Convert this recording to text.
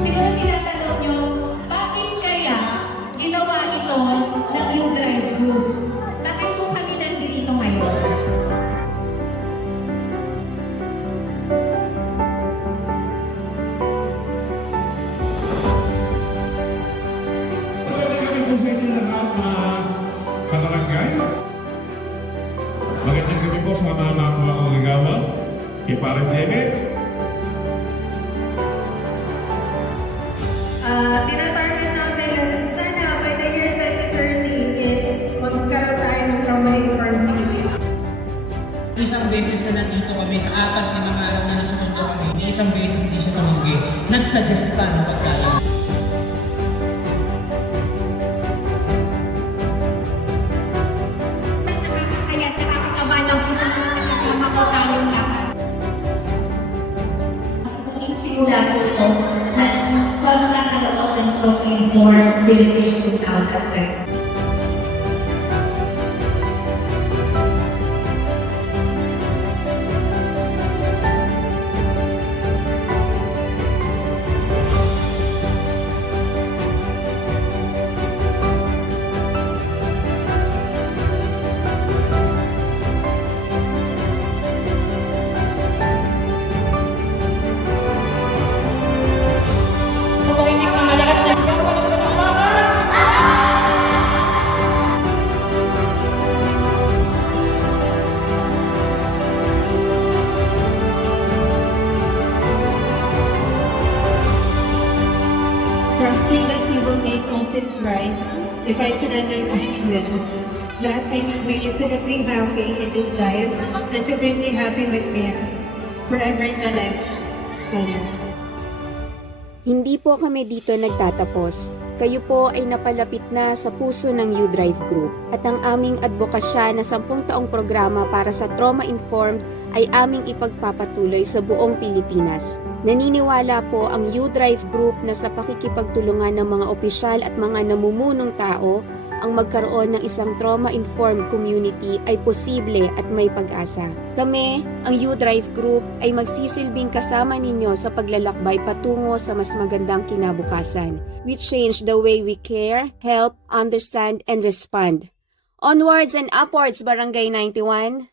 Siguro tinatanong nyo, bakit kaya ginawa ito ng U-Drive Group? Bakit po kami nandito ngayon? Magandang gabi po sa inyo lahat, mga kabarangay. Magandang gabi po sa mga kagawad, kay Parang David. Tinatarget namin na sana by the year 2030 is magkaroon tayo ng trauma-informed clinics. Isang beses na nandito kami sa apat na mga alam na nasa mundo kami, isang beses hindi siya tumanggi. Nagsuggest pa ng pagkain. Nakakasaya at nakakataba ng puso ko kasama ko tayong lahat. Muling simula ko ito na pagkakaroon ng closing for Philippines 2020. Trusting that he will make all things right if I surrender to his will. That I will be infinitely happy in this life and supremely happy with him forever in the next. Amen. Hindi po kami dito nagtatapos. Kayo po ay napalapit na sa puso ng U-Drive Group at ang aming advokasya na 10 taong programa para sa trauma-informed ay aming ipagpapatuloy sa buong Pilipinas. Naniniwala po ang U-Drive Group na sa pakikipagtulungan ng mga opisyal at mga namumunong tao, ang magkaroon ng isang trauma-informed community ay posible at may pag-asa. Kami, ang U-Drive Group, ay magsisilbing kasama ninyo sa paglalakbay patungo sa mas magandang kinabukasan. We change the way we care, help, understand, and respond. Onwards and upwards, Barangay 91!